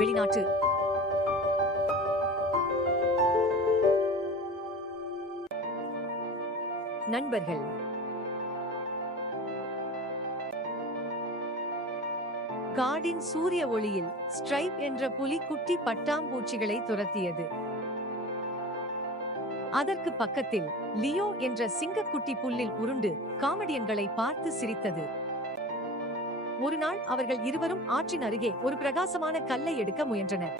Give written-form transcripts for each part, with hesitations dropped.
வெளிநாட்டு நண்பர்கள். காடின் சூரிய ஒளியில் ஸ்ட்ரைப் என்ற புலி குட்டி பட்டாம்பூச்சிகளை துரத்தியது. அதற்கு பக்கத்தில் லியோ என்ற சிங்கக்குட்டி புல்லில் உருண்டு காமெடியன்களை பார்த்து சிரித்தது. ஒரு நாள் அவர்கள் இருவரும் ஆற்றின் அருகே ஒரு பிரகாசமான கல்லை எடுக்க முயன்றனர்.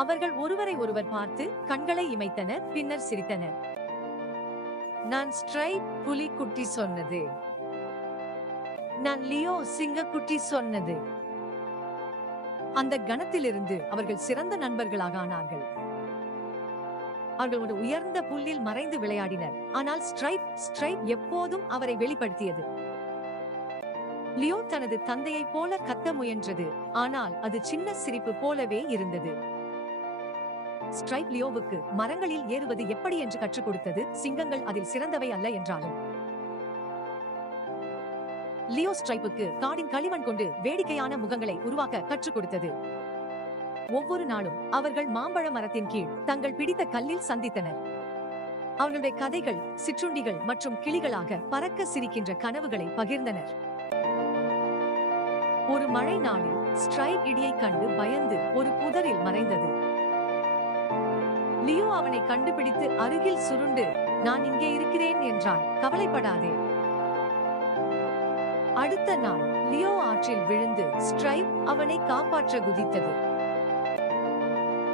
அவர்கள் ஒருவரை ஒருவர் பார்த்து கண்களை இமைத்தனர், பின்னர் சிரித்தனர். நான் ஸ்ட்ரைப் புலி குட்டி சொன்னது, நான் லியோ சிங்கக்குட்டி சொன்னது. அந்த கணத்திலிருந்து அவர்கள் சிறந்த நண்பர்களாக ஆனார்கள். அவர்கள் ஒரு உயர்ந்த புல்லில் மறைந்து விளையாடினர். ஆனால் ஸ்ட்ரைப் எப்போதும் அவரை வெளிப்படுத்தியது. லியோ தனது தந்தையைப் போல கத்த முயன்றது, ஆனால் அது சின்ன சிரிப்பு போலவே இருந்தது. ஸ்ட்ரைப் லியோவுக்கு மரங்களில் ஏறுவது எப்படி என்று கற்றுக் கொடுத்தது. சிங்கங்கள் அதில் சிறந்தவை அல்ல என்றாலும் லியோ ஸ்ட்ரைப்புக்கு காடின் களிமண் கொண்டு வேடிக்கையான முகங்களை உருவாக்க கற்றுக் கொடுத்தது. ஒவ்வொரு நாளும் அவர்கள் மாம்பழ மரத்தின் கீழ் தங்கள் பிடித்த கல்லில் சந்தித்தனர். அவர்களுடைய கதைகள், சிற்றுண்டிகள் மற்றும் கிளிகளாக பறக்க சிரிக்கின்ற கனவுகளை பகிர்ந்தனர். ஒரு மழை நாளில் ஸ்ட்ரைப் இடியை கண்டு பயந்து ஒரு புதரில் மறைந்தது. லியோ அவனை கண்டுபிடித்து அருகில் சுருண்டு, நான் இங்கே இருக்கிறேன் என்றான். கவலைப்படாதே. அடுத்த நாள் லியோ ஆற்றில் விழுந்து ஸ்ட்ரைப் அவனை காப்பாற்ற குதித்தது.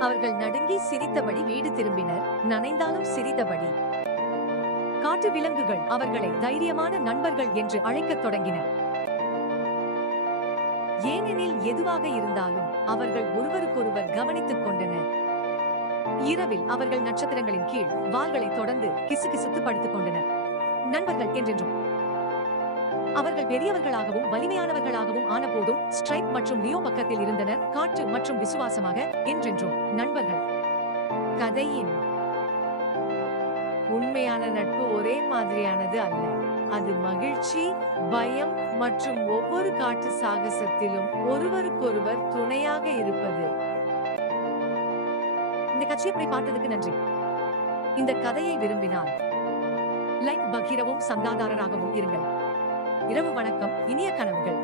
அவர்கள் நடுங்கி சிரித்தபடி வீடு திரும்பினர், நனைந்தாலும் சிரித்தபடி. காட்டு விலங்குகள் அவர்களை தைரியமான நண்பர்கள் என்று அழைக்கத் தொடங்கினர். ஏனெனில் எதுவாக இருந்தாலும் அவர்கள் ஒருவருக்கொருவர் கவனித்துக் கொண்டனர். இரவில் அவர்கள் நட்சத்திரங்களின் கீழ் வாள்களை தொடர்ந்து கிசுகிசுத்து படுத்துக் கொண்டனர். நண்பர்கள் என்றென்றும். அவர்கள் பெரியவர்களாகவும் வலிமையானவர்களாகவும் ஆன போதும் ஸ்ட்ரைப் மற்றும் லியோ பக்கத்தில் இருந்தனர். காற்று மற்றும் விசுவாசமாக என்றென்றும் நண்பர்கள். கதையின் உண்மையான நட்பு ஒரே மாதிரியானது அல்ல. அது மகிழ்ச்சி, பயம் மற்றும் ஒவ்வொரு காட்டு சாகசத்திலும் ஒருவருக்கொருவர் துணையாக இருப்பது. இந்த கட்சியை பார்த்ததுக்கு நன்றி. இந்த கதையை விரும்பினால் லைக் பகிரவும் சந்தாதாரராகவும் இருங்கள். இரவு வணக்கம், இனிய கனவுகள்.